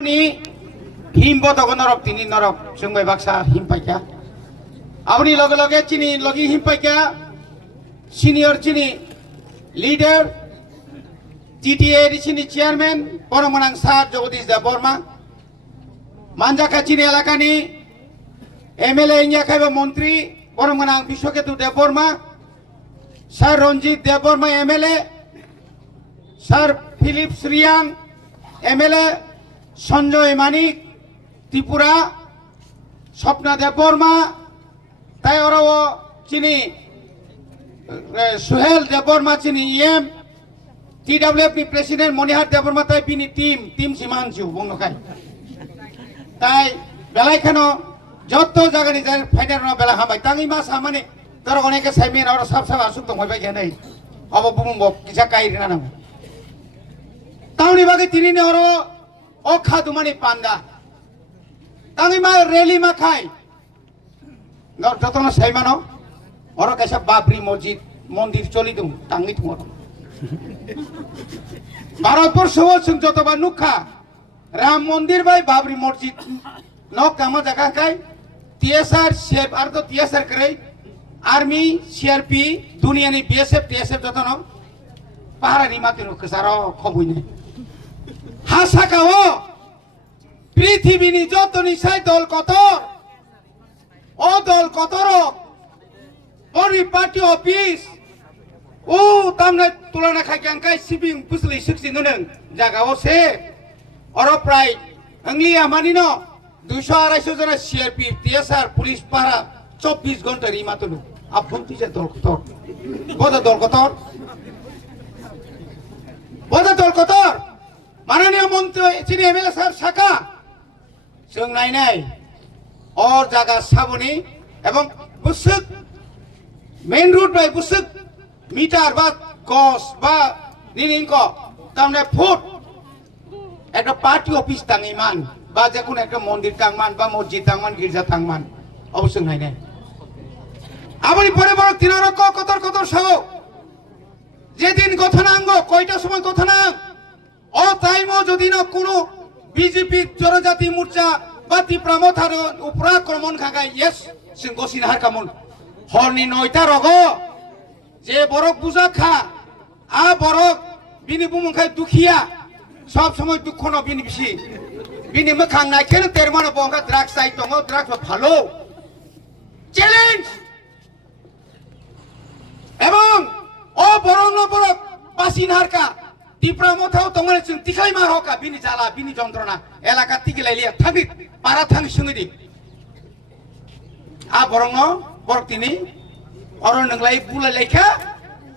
ni himbo to norok tini norok sungbai baksa himpaikya abni loge loge chini logi himpaikya senior chini leader TTA chini chairman Poromanang Sar Jagadish Deborma Manjaka chini elakani MLA nya kaiba mantri Poromanang Bishoketu Deborma Sir Ranjit Deborma MLA Sir Philip Sriyang MLA Sanjoy Manik Tripura Swapna Deborma tai oro chini Suhel Deborma chini EM TWF President Monihar Deborma tai pini tim Simanju bungnokai tai belai khano jotto jagani jai fighter no bela hamai tangi mas hamani tor oneke saimen oro sab asuk to hoibai genai abo bumbo kisa kai rina nam tauni bagi tini ne oro okha dumani panda tangi ma rally ma khai gor jotono saimano oro kaisa babri mosjid mondir choli dum tangi thumoro Bharatvarsha যতবার নুখা রাম মন্দির by Babri মসজিদ knock কামা জায়গা খাই TSR safe আর তো TSR করে army CRP দুনিয়ানি BSF TSF যত ন পাহারা নিমাতে নুখসার খবই নেই হাসাকাও পৃথিবীনি যত নিশাই দল কত ও দল কতর পরিপাটি অফিস ও তামনে তুলনা খাইকাংকাই সিবিং পুসলি সিক্সি নন জায়গাও সে অর প্রায় আংলিয়া মানিনো 200-250 জন সিআরপি টিএসআর পুলিশ পাহারা 24 ঘন্টা রিমাতলু আপন্তি যে দল কত বড় দল কত মাননীয় মন্ত্রী চিনি এমএলএ স্যার শাখা जों नायनाय और জায়গা সাবনি এবং বুসুক মেইন রুট বাই বুসুক মিটার বা গস বা নিনিংক তামনে ফুট একটা পার্টি অফিস তাঙ্গিমান বা যে কোনো একটা মন্দির তাংমান বা মসজিদ তাংমান গির্জা তাংমান অবশ্যই নাই নাই আবারই পরে বড় তিনারক কতর সহ যেদিন গঠনাঙ্গ কয়টা সময় গঠনাঙ্গ ও টাইমও যদি না কোনো বিজেপি জনজাতি মোর্চা বা তীব্রামথার উপরাক্রমণ খাগাই ইয়েস जों গসিন হার কামন হরনি 9টা রগ যে বরক বুঝা খা আ বরক বিনি বুমুখাই দুখিয়া সব সময় দুঃখ ন বিনি বিসি বিনি মখাং নাইখেন তেরমানো বংকা ড্রাগস চাই দङ ড্রাগস ভালো চ্যালেঞ্জ এবং ও বরং বরক পাসিন হারকা তীব্রামথাও দङলে जों তিখাই মার হকা বিনি জ্বালা বিনি যন্ত্রণা এলাকা তিকিলাইলিয়া থাকি পারা থাকি সঙ্গিদি আ বরং বরক তিনি অরণ নংলাই বুলা লেখা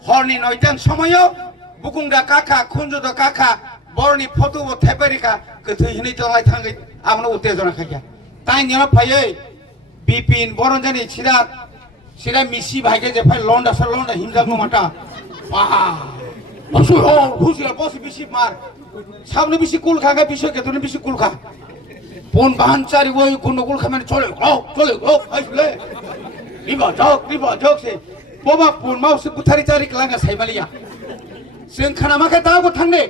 হরনি 9টান সময় বুকুংদা কাকা খুনজুদা কাকা বরনি ফটো থেপারিকা গথৈ হিনি তলাই থাঙ্গি আমনো উত্তেজনা খাইয়া তাই নিয়া ফাইयै বিপিন বরনজানি সিরা মিসি ভাইগে যে ফাই লন্ডা হিমজাগ মাটা আহা বসু ও হুসিয়া বস বিসি মার সামনে বিসি কুল খাগা বিষয় কেতনে বিসি কুল খা পন বাহানচারি ওই কোন কুল খামেন চলে আইসলে riba jok se boba pun mau se puthari cari kelanga saimaliya जों खाना माखे दागो थांने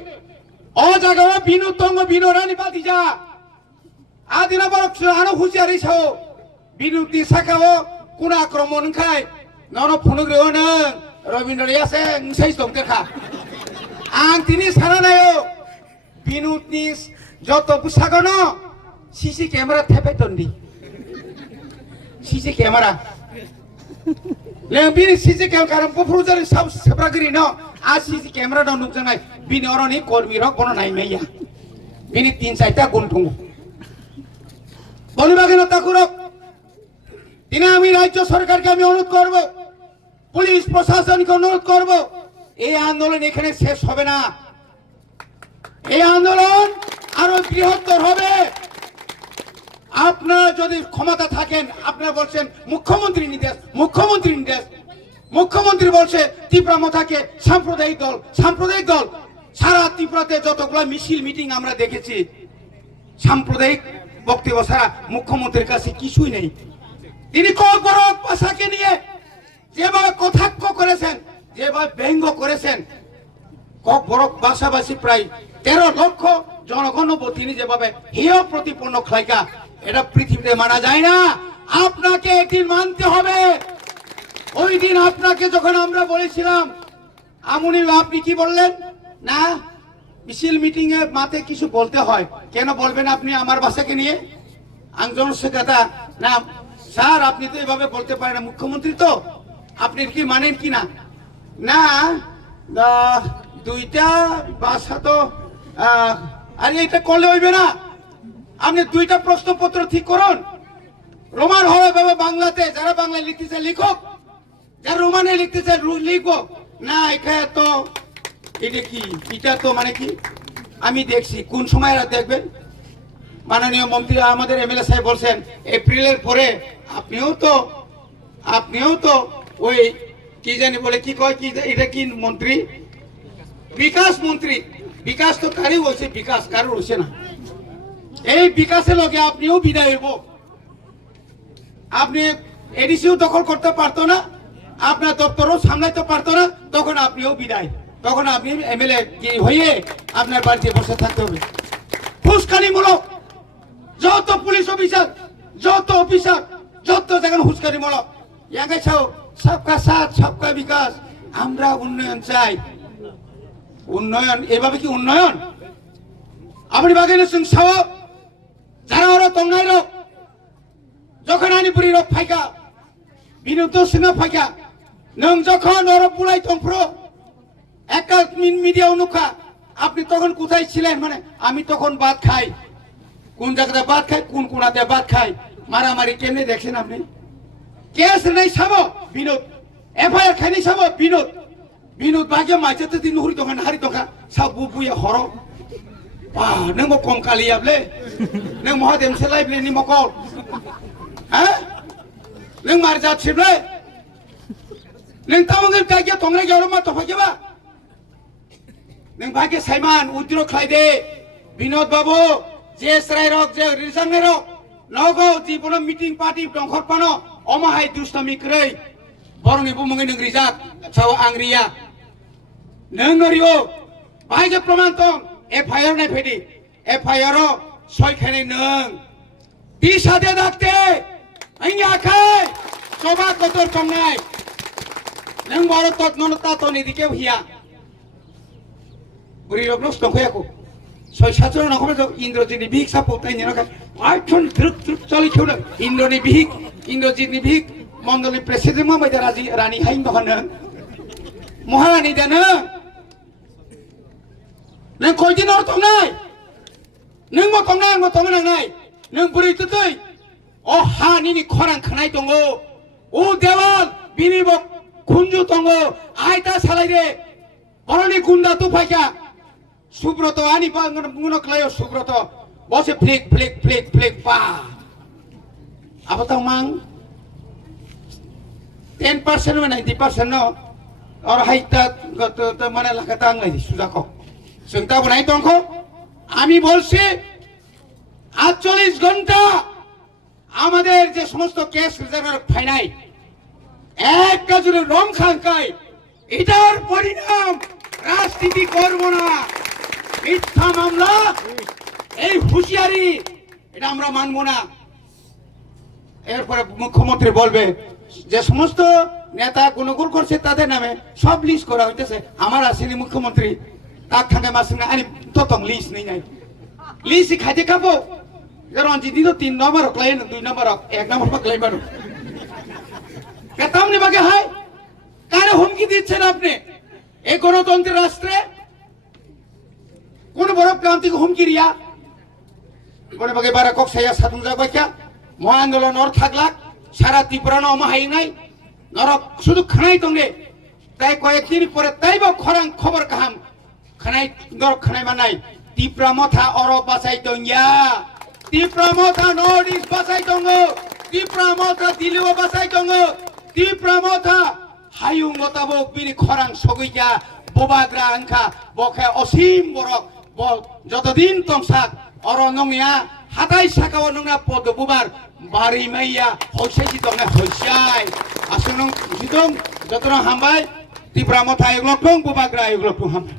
ओ जागावा बिनु तंगो बिनु रानी बादिजा आदिना बरक आनो हुजियारि साओ बिनु दिसाकाओ कुना आक्रमण खाय ननो फुनुग्रे ओनो रविन्द्र यासे साइस दंतेखा आं तिनि सानानायो बिनु नि जत बुसागनो सीसी कैमरा थेपे तंदी CC camera Lebih sisi kamera pufrujar sab sebragiri no, sisi kamera dong nukjangai bini orang ni kormi rok bono naik meja, bini 3-4 guntung. Boli bagian takurok, ini kami rajyo sarkar kami অনুরোধ করব, police প্রশাসনকে অনুরোধ করব, এই আন্দোলন এখানে শেষ হবে না, এই আন্দোলন আরো বৃহত্তর হবে। আপনারা যদি ক্ষমতা থাকেন আপনারা বলছেন মুখ্যমন্ত্রী নির্দেশ মুখ্যমন্ত্রী বলছে তীব্রামথাকে সাম্প্রদায়িক দল সারা ত্রিপুরাতে যতগুলো মিছিল মিটিং আমরা দেখেছি সাম্প্রদায়িক বক্তব্য সারা মুখ্যমন্ত্রীর কাছে কিছুই নেই তিনি কবরক ভাষাকে নিয়ে যেভাবে কটাক্ষ করেছেন যেভাবে ব্যঙ্গ করেছেন কবরক ভাষাভাষী প্রায় 13 লক্ষ জনগণ তিনি যেভাবে হেয় প্রতিপন্ন খাইকা এটা পৃথিবীতে মানা যায় না আপনাকে একদিন মানতে হবে ওই দিন আপনাকে যখন আমরা বলেছিলাম আমুনি আপনি কি বললেন না মিছিল মিটিং এ মাতে কিছু বলতে হয় কেন বলবেন আপনি আমার ভাষাকে নিয়ে আংজন কথা না স্যার আপনি তো এভাবে বলতে পারেন না মুখ্যমন্ত্রী তো আপনি কি মানেন কি না না দুইটা ভাষা তো আরে এটা করলে হইবে না আপনি দুইটা প্রশ্নপত্র ঠিক করুন রোমান হবে বাংলাতে যারা বাংলায় লিখতেছে লিখুক যারা রোমানে লিখতেছে লিখুক না এখানে তো এটা কি এটা তো মানে কি আমি দেখছি কোন সময় দেখবেন মাননীয় মন্ত্রী আমাদের এমএলএ সাহেব বলছেন এপ্রিলের পরে আপনিও তো ওই কি জানি বলে কি কয় কি এটা কি মন্ত্রী বিকাশ তো কারই হয়েছে বিকাশ কারোর হয়েছে না এই বিকাশের লগে আপনিও বিদায় হইব আপনি এডিসিও দখল করতে পারতো না আপনার দপ্তরও সামলাইতে পারতো না তখন আপনিও বিদায় তখন আপনি এমএলএ হয়ে আপনার বাড়িতে বসে থাকতে হবে হুঁশকানিমূলক যত পুলিশ অফিসার যত জায়গায় হুঁশকানিমূলক ইয়াকে ছাও সবকা সাথ সবকা বিকাশ আমরা উন্নয়ন চাই উন্নয়ন এভাবে কি উন্নয়ন আপনি বাগের সিং সাও যারা ওরা তঙ্গাই রোগ যখন আনিপুরি রোগ ফাইকা বিনুদ্ধ সিংহ ফাইকা নং যখন ওরা বুলাই তংপ্র একটা মিডিয়া অনুখা আপনি তখন কোথায় ছিলেন মানে আমি তখন ভাত খাই কোন জায়গাতে ভাত খাই কোন কোনাতে ভাত খাই মারামারি কেমনে দেখছেন আপনি কেস নেই সাব বিনোদ এফআইআর খাইনি সাব বিনোদ বাগে মাইতে দিন হুরি দোকান হারি দোকান সাব বুয়ে হর বা নों কম কালিয়াবলে नों মহাদেম সেলাইবলে নি মকল হ্যাঁ नों মার যাচ্ছিবলে नों তামঙ্গের কাইয়া তংরে গেরো মা তো ফাইবা नों ভাগে সাইমান উদ্র খাইদে বিনোদ বাবু যে শ্রাই রক যে রিজার্ন রক নগো জীবন মিটিং পার্টি দংখর পানো অমাহাই দুষ্টামি কरै বরনি বুমঙ্গি नों রিজাক ছাও আংরিয়া नों নরিও ভাইগে প্রমাণ তং এফআইআর নাই ফেদি এফআইআর সয় খাইনাই नों দিশাদে ডাকতে আইনি আখাই সবা কতর তংনাই नों বড় তৎনতা তো নিদিকে হিয়া বুড়ি রক নষ্ট হইয়াকো ছয় সাতজন নখমে ইন্দ্রজিৎ বিহিক সাপো তাই নিনকা আইঠন দ্রুক চলি খেউন ইন্দ্রজিৎ বিহিক মন্ডলী প্রেসিডেন্ট মাইদা রানী হাইন দহন মহারানী দেন नों কয়দিন আর তংনাই नों মো তংনাই মো তংনাই नों বুড়ি তুই ও হানিনি খরাং খানাই দङ ও দেওয়াল বিনিব খুঞ্জু দङ আইতা সালাইরে বরনি গুন্ডা তু ফাইকা সুব্রত আনি মুনো ক্লায় সুব্রত বসে ফ্লিক পা আপাতত মাং 10% মানে 90% নো আর হাইতা তো মানে লাগাতা আংলাই সুজাকো সন্তা বনাই তংখো আমি বলছি 48 ঘন্টা আমাদের যে সমস্ত কেস রিজার্ভার ফাইনাই একটা জুড়ে রং খাঙ্কাই এটার পরিণাম রাজনীতি করব না মিথ্যা মামলা এই হুঁশিয়ারি এটা আমরা মানব না এরপরে মুখ্যমন্ত্রী বলবে যে সমস্ত নেতা গুণগুণ করছে তাদের নামে সব লিস্ট করা হইতেছে আমার আসেনি মুখ্যমন্ত্রী তার থাকে মাসে আনি তো লিস্ট নাই লিস্ট খাইতে খাবো রঞ্জিত তো 3 নম্বর ক্লাইন 2 নম্বর 1 নম্বর ক্লাইন বানো কেতামনি বাগে হয় কারে হুমকি দিচ্ছেন আপনি এই গণতন্ত্রের রাষ্ট্রে কোন বড় ক্রান্তিক হুমকি রিয়া কোন বাগে বারা কক সাইয়া সাতুজা কইকা মহা আন্দোলন অর থাকলাক সারা ত্রিপুরা অমাহাই নাই নরক শুধু খানাই দঙ্গে তাই কয়েকদিন পরে তাইব খরাং খবর কাহাম খানাই নরক খানাই মানাই ত্রিপুরা মথা অর বাসাই দঙ্গিয়া ত্রিপুরা মথা নর্থ ইস্ট বাসাই দঙ্গ ত্রিপুরা মথা দিল্লি বাসাই দঙ্গ ত্রিপুরা মথা হাইউং মতাবক বিনি খরাং সগইয়া ববাগ্রা আংখা বখে অসীম বরক যতদিন তংসাক অর নংয়া হাতাই সাকাও নংনা পদ বুবার বাড়ি মাইয়া হইসাই দংনা হইসাই আসুন জিদং যতন হামবাই ত্রিপুরা মথা এগুলো ববাগ্রা এগুলো হামবাই